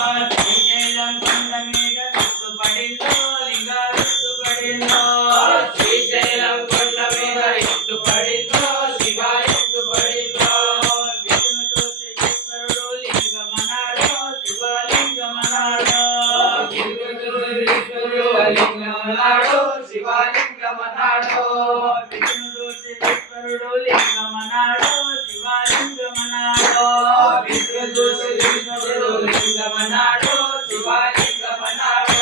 శ్రీశైలం కొండ మీద విత్తు పడిందో లింగ విత్తు పడిందో శ్రీశైలం కొండ మీద ఎత్తు పడిందో శివ ఎత్తు పడిందో విష్ణు చూసి ఈశ్వరుడు లింగమన్నాడు శివలింగమన్నాడు లింగమన్నాడు శివలింగమన్నాడు విష్ణు చూసి ఈశ్వరుడు లింగమన్నాడు శివలింగమన్నాడు విష్ణు చూసి ఈశ్వరుడు లింగమన్నాడు శివలింగమన్నాడు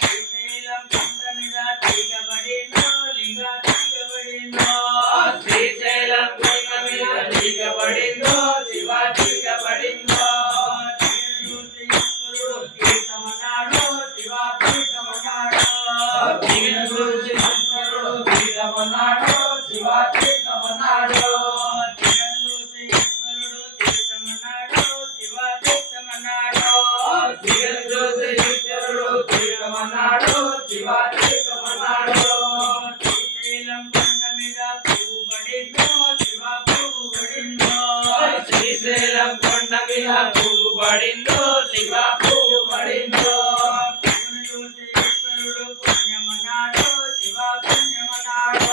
శ్రీశైలం కొండ మీద తీగబడిందో లింగ తీగబడిందో శ్రీశైలం కొండ మీద తీగబడిందో శివ తీగబడిందో ఈశ్వరుడు తీర్థమన్నాడు శివ తీర్థమన్నాడు చూసి ఈశ్వరుడు తీర్థమన్నాడు శివ తీర్థమన్నాడు ఈశ్వరుడు తీర్థమన్నాడు శివ తీర్థమన్నాడు చూసి ఈశ్వరుడు తీర్థమన్నాడు శివ తీర్థమన్నాడు శ్రీశైలం కొండ మీద పువ్వు పడిందో శివ పువ్వు పడిందో శ్రీశైలం కొండ మీద పువ్వు పడిందో శివ పువ్వు పడిందో పువ్వును చూసి ఈశ్వరుడు పుణ్యమన్నాడు శివ పుణ్యమన్నాడు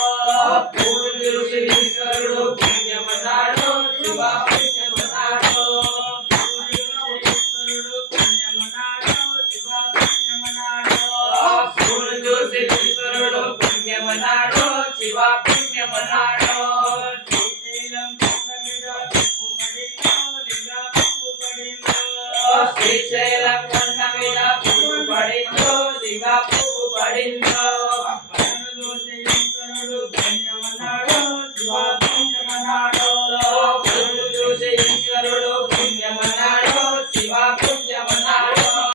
పువ్వు చూసి ఈశ్వరుడు పుణ్యమన్నాడు శివ పుణ్యమన్నాడు ఈశ్వరుడు పుణ్యమన్నాడు శివ పుణ్యమన్నాడు పువ్వును చూసి ఈశ్వరుడు పుణ్యమన్నాడు శివ పుణ్యమన్నాడు శ్రీశైలం కొండ మీద పువ్వు పడిందో లింగ పువ్వు పడిందో శ్రీశైలం